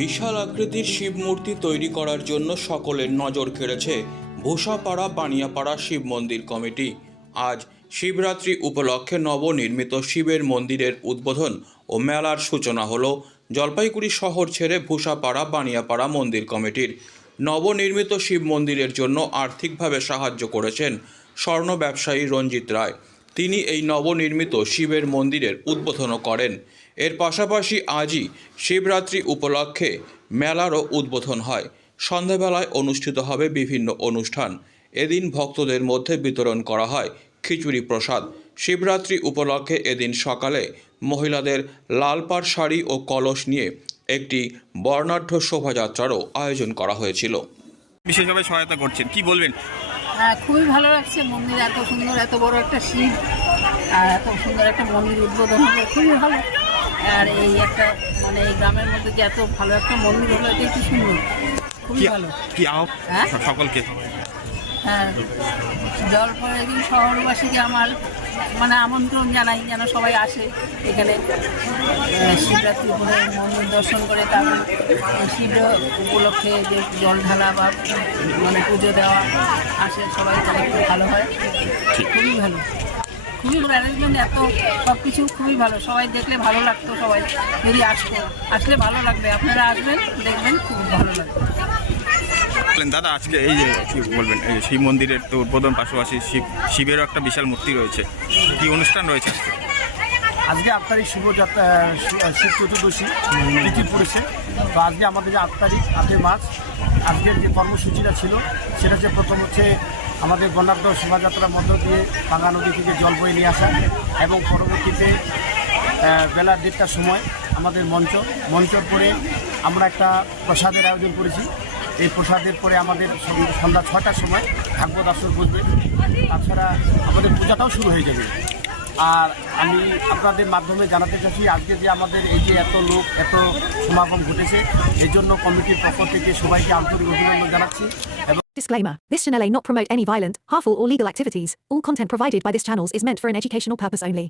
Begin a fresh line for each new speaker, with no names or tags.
বিশাল আকৃতির শিব মূর্তি তৈরি করার জন্য সকলের নজর কেড়েছে ভূষাপাড়া বানিয়াপাড়া শিব মন্দির কমিটি। আজ শিবরাত্রি উপলক্ষে নবনির্মিত শিবের মন্দিরের উদ্বোধন ও মেলার সূচনা হল জলপাইগুড়ি শহর ছেড়ে ভূষাপাড়া বানিয়াপাড়া মন্দির কমিটির। নবনির্মিত শিব মন্দিরের জন্য আর্থিকভাবে সাহায্য করেছেন স্বর্ণ ব্যবসায়ী রঞ্জিত রায়। তিনি এই নবনির্মিত শিবের মন্দিরের উদ্বোধনও করেন। এর পাশাপাশি আজই শিবরাত্রি উপলক্ষে মেলারও উদ্বোধন হয়। সন্ধ্যাবেলায় অনুষ্ঠিত হবে বিভিন্ন অনুষ্ঠান। এদিন ভক্তদের মধ্যে বিতরণ করা হয় খিচুড়ি প্রসাদ। শিবরাত্রি উপলক্ষে এদিন সকালে মহিলাদের লাল পাড় শাড়ি ও কলস নিয়ে একটি বর্ণাঢ্য শোভাযাত্রারও আয়োজন করা হয়েছিল।
বিশেষভাবে সহায়তা করছেন। কি বলবেন?
খুবই ভালো লাগছে। মন্দির এত সুন্দর এত বড় একটা শিব আর এত সুন্দর একটা মন্দির উদ্বোধন হলো খুবই ভালো। আর এই একটা মানে এই গ্রামের মধ্যে যে এত ভালো একটা মন্দির হলো এটাই কি সুন্দর। খুবই ভালো।
কি আহ
হ্যাঁ?
সকলকে।
হ্যাঁ। জলপাইগুড়ি শহরবাসীকে আমার মানে আমন্ত্রণ জানাই যেন সবাই আসে এখানে। শিবরাত্রি করে মন্দির দর্শন করে তারপর শিব উপলক্ষে যে জল ঢালা বা মানে পুজো দেওয়া আসে সবাই তাহলে খুব ভালো হয়। খুবই ভালো। খুবই ভালো। অ্যারেঞ্জমেন্ট এত সব কিছু খুবই ভালো। সবাই দেখলে ভালো লাগতো সবাই। যদি আসতো আসলে ভালো লাগবে। আপনারা আসবেন দেখবেন খুব ভালো লাগবে।
বললেন, দাদা, আজকে এই যে বলবেন, এই শিব মন্দিরের তো উদ্বোধন পাশাপাশি শিব, শিবেরও একটা বিশাল মূর্তি রয়েছে। কি অনুষ্ঠান রয়েছে আজকে?
আট তারিখ শুভযাত্রা শি- শিব চতুর্দশী পড়েছে। তো আজকে আমাদের যে আট তারিখ আটই মার্চ, আজকের যে কর্মসূচিটা ছিল, সেটা হচ্ছে প্রথম হচ্ছে আমাদের বর্ণাঢ্য শোভাযাত্রার মধ্য দিয়ে বাঙা নদী থেকে জল বয়ে নিয়ে আসা এবং পরবর্তীতে বেলা দেড়টার সময় আমাদের মঞ্চ, মঞ্চর পরে আমরা একটা প্রসাদের আয়োজন করেছি। এই প্রসাদের পরে আমাদের সন্ধ্যা ছটার সময় ভাগবত আসর বসবে তাছাড়া আমাদের পূজাটাও শুরু হয়ে যাবে আর আমি আপনাদের মাধ্যমে জানাতে চাচ্ছি আজকে যে আমাদের এই যে এত লোক এত সমাগম ঘটেছে এই জন্য কমিটির পক্ষ থেকে সবাইকে আন্তরিক অভিনন্দন জানাচ্ছি
Disclaimer This channel may not promote any violent, harmful, or legal activities. All content provided by this channel is meant for an educational purpose only.